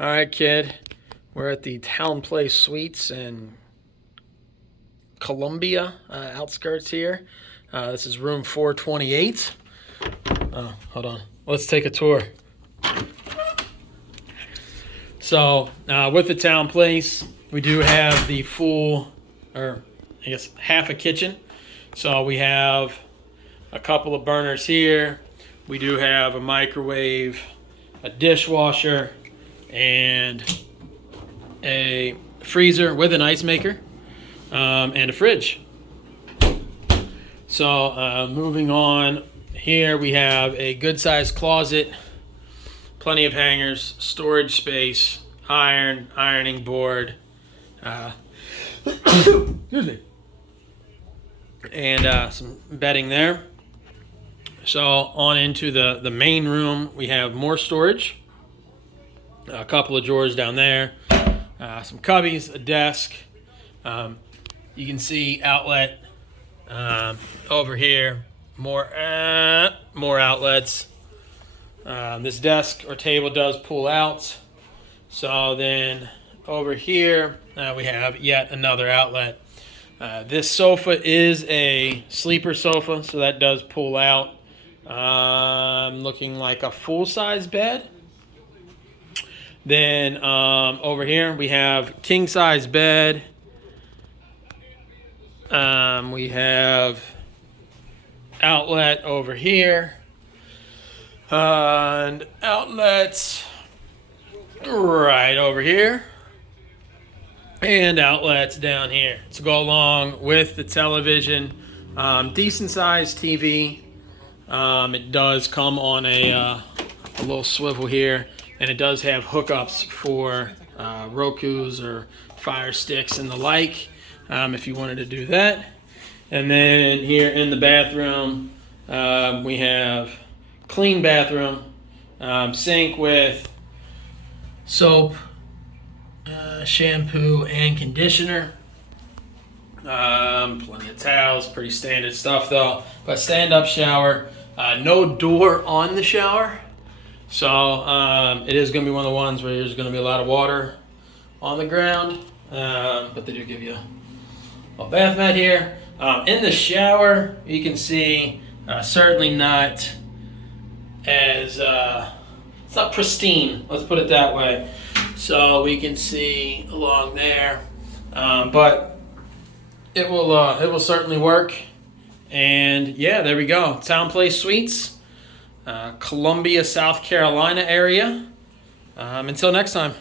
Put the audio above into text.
All right, kid. We're at the TownePlace Suites in Columbia, outskirts here. This is room 428. Oh, hold on. Let's take a tour. So, with the TownePlace, we do have the full, or I guess half a kitchen. So we have a couple of burners here. We do have a microwave, a dishwasher, and a freezer with an ice maker, and a fridge. So moving on, here we have a good sized closet, plenty of hangers, storage space, ironing board, excuse me, and some bedding there. So on into the main room, we have more storage, a couple of drawers down there, some cubbies, a desk. You can see outlet over here, more outlets. This desk or table does pull out. So then over here, we have yet another outlet. This sofa is a sleeper sofa, so that does pull out. Looking like a full-size bed. Then over here we have king-size bed. We have outlet over here. And outlets right over here. And outlets down here to go along with the television. Decent-sized TV. It does come on a little swivel here, and it does have hookups for Roku's or Fire Sticks and the like, if you wanted to do that. And then here in the bathroom, we have clean bathroom, sink with soap, shampoo, and conditioner. Plenty of towels, pretty standard stuff though. But stand-up shower, no door on the shower. So it is going to be one of the ones where there's going to be a lot of water on the ground. But they do give you a bath mat here. In the shower, you can see certainly not as, it's not pristine, let's put it that way. So we can see along there, but it will certainly work. And yeah, there we go. TownePlace Suites, Columbia, South Carolina area. Until next time.